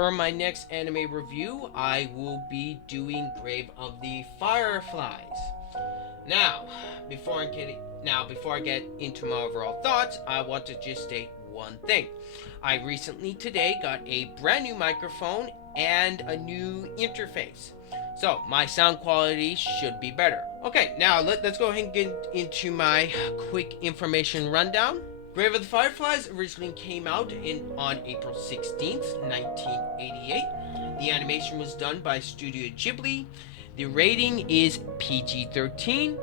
For my next anime review, I will be doing Grave of the Fireflies. Now, before I get into my overall thoughts, I want to just state one thing. I recently today got a brand new microphone and a new interface. So, my sound quality should be better. Okay, now let's go ahead and get into my quick information rundown. Grave of the Fireflies originally came out on April 16th, 1988. The animation was done by Studio Ghibli. The rating is PG-13.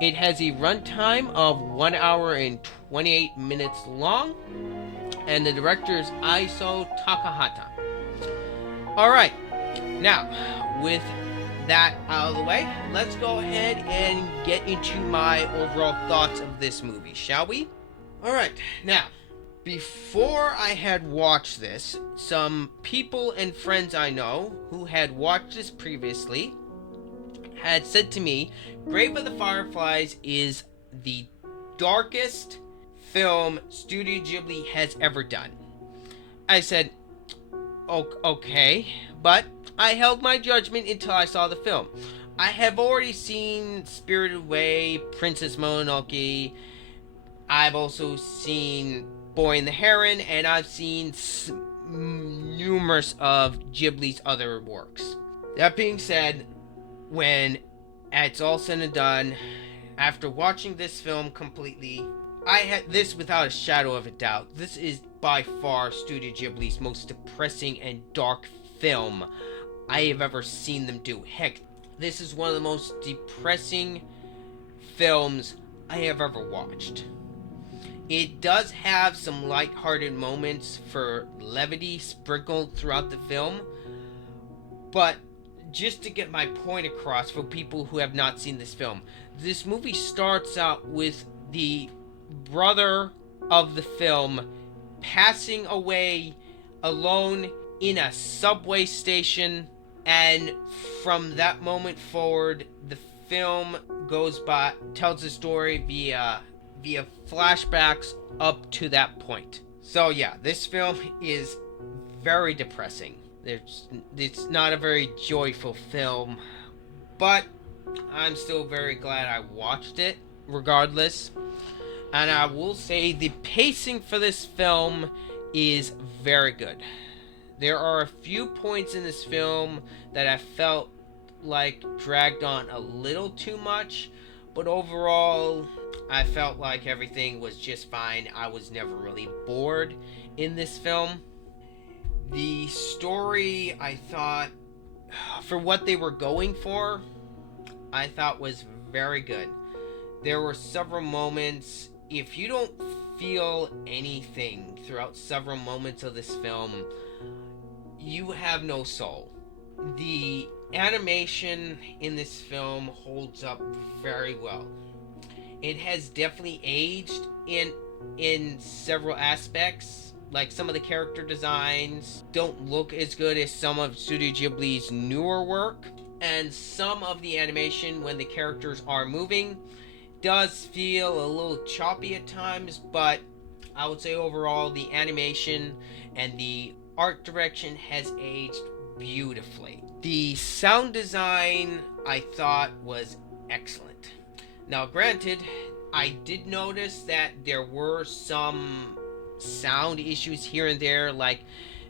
It has a runtime of 1 hour and 28 minutes long. And the director is Iso Takahata. Alright, now, with that out of the way, let's go ahead and get into my overall thoughts of this movie, shall we? Alright, now, before I had watched this, some people and friends I know who had watched this previously had said to me, Grave of the Fireflies is the darkest film Studio Ghibli has ever done. I said, okay, but I held my judgment until I saw the film. I have already seen Spirited Away, Princess Mononoke. I've also seen Boy and the Heron, and I've seen numerous of Ghibli's other works. That being said, when it's all said and done, after watching this film completely, I had this without a shadow of a doubt. This is by far Studio Ghibli's most depressing and dark film I have ever seen them do. Heck, this is one of the most depressing films I have ever watched. It does have some lighthearted moments for levity sprinkled throughout the film, but just to get my point across for people who have not seen this film, this movie starts out with the brother of the film passing away alone in a subway station, and from that moment forward, the film tells the story via flashbacks up to that point. So yeah, this film is very depressing. It's not a very joyful film, but I'm still very glad I watched it regardless. And I will say the pacing for this film is very good. There are a few points in this film that I felt like dragged on a little too much, but overall, I felt like everything was just fine. I was never really bored in this film. The story, I thought, for what they were going for, I thought was very good. There were several moments, if you don't feel anything throughout several moments of this film, you have no soul. The animation in this film holds up very well. It has definitely aged in several aspects. Like, some of the character designs don't look as good as some of Studio Ghibli's newer work, and some of the animation when the characters are moving does feel a little choppy at times, but I would say overall the animation and the art direction has aged beautifully. The sound design I thought was excellent. Now granted, I did notice that there were some sound issues here and there, like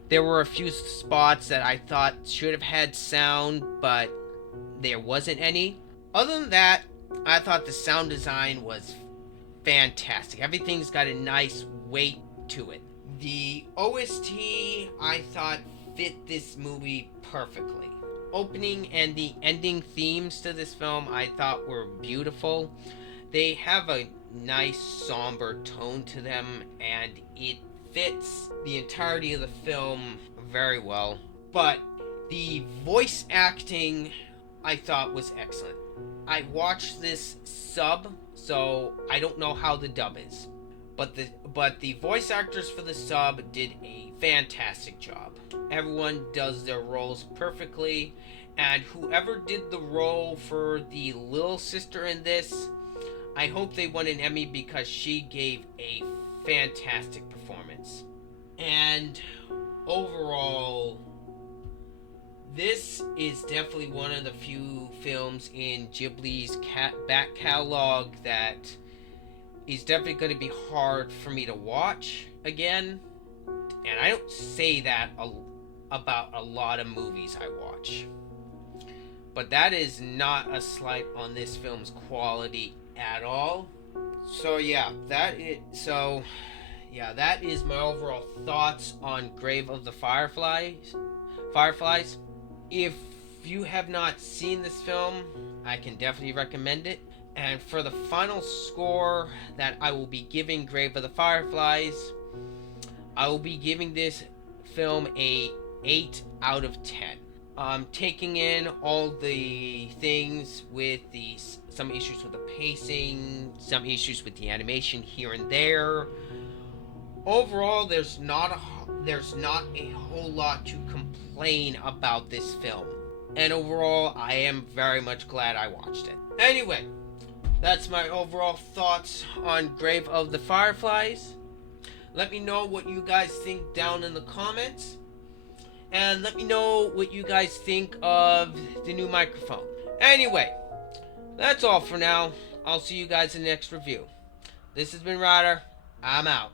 there were a few spots that I thought should have had sound, but there wasn't any. Other than that, I thought the sound design was fantastic. Everything's got a nice weight to it. The OST, I thought, fit this movie perfectly. Opening and the ending themes to this film I thought were beautiful. They have a nice somber tone to them, and it fits the entirety of the film very well. But the voice acting I thought was excellent. I watched this sub, so I don't know how the dub is. But the voice actors for the sub did a fantastic job. Everyone does their roles perfectly, and whoever did the role for the little sister in this, I hope they won an Emmy because she gave a fantastic performance. And overall, This is definitely one of the few films in Ghibli's back catalog that is definitely going to be hard for me to watch again. And I don't say that about a lot of movies I watch. But that is not a slight on this film's quality at all. So that is my overall thoughts on Grave of the Fireflies. If you have not seen this film, I can definitely recommend it. And for the final score that I will be giving Grave of the Fireflies, I will be giving this film a 8 out of 10. Taking in all the things with some issues with the pacing, some issues with the animation here and there. Overall, there's not a whole lot to complain about this film. And overall, I am very much glad I watched it. Anyway, that's my overall thoughts on Grave of the Fireflies. Let me know what you guys think down in the comments. And let me know what you guys think of the new microphone. Anyway, that's all for now. I'll see you guys in the next review. This has been Ryder. I'm out.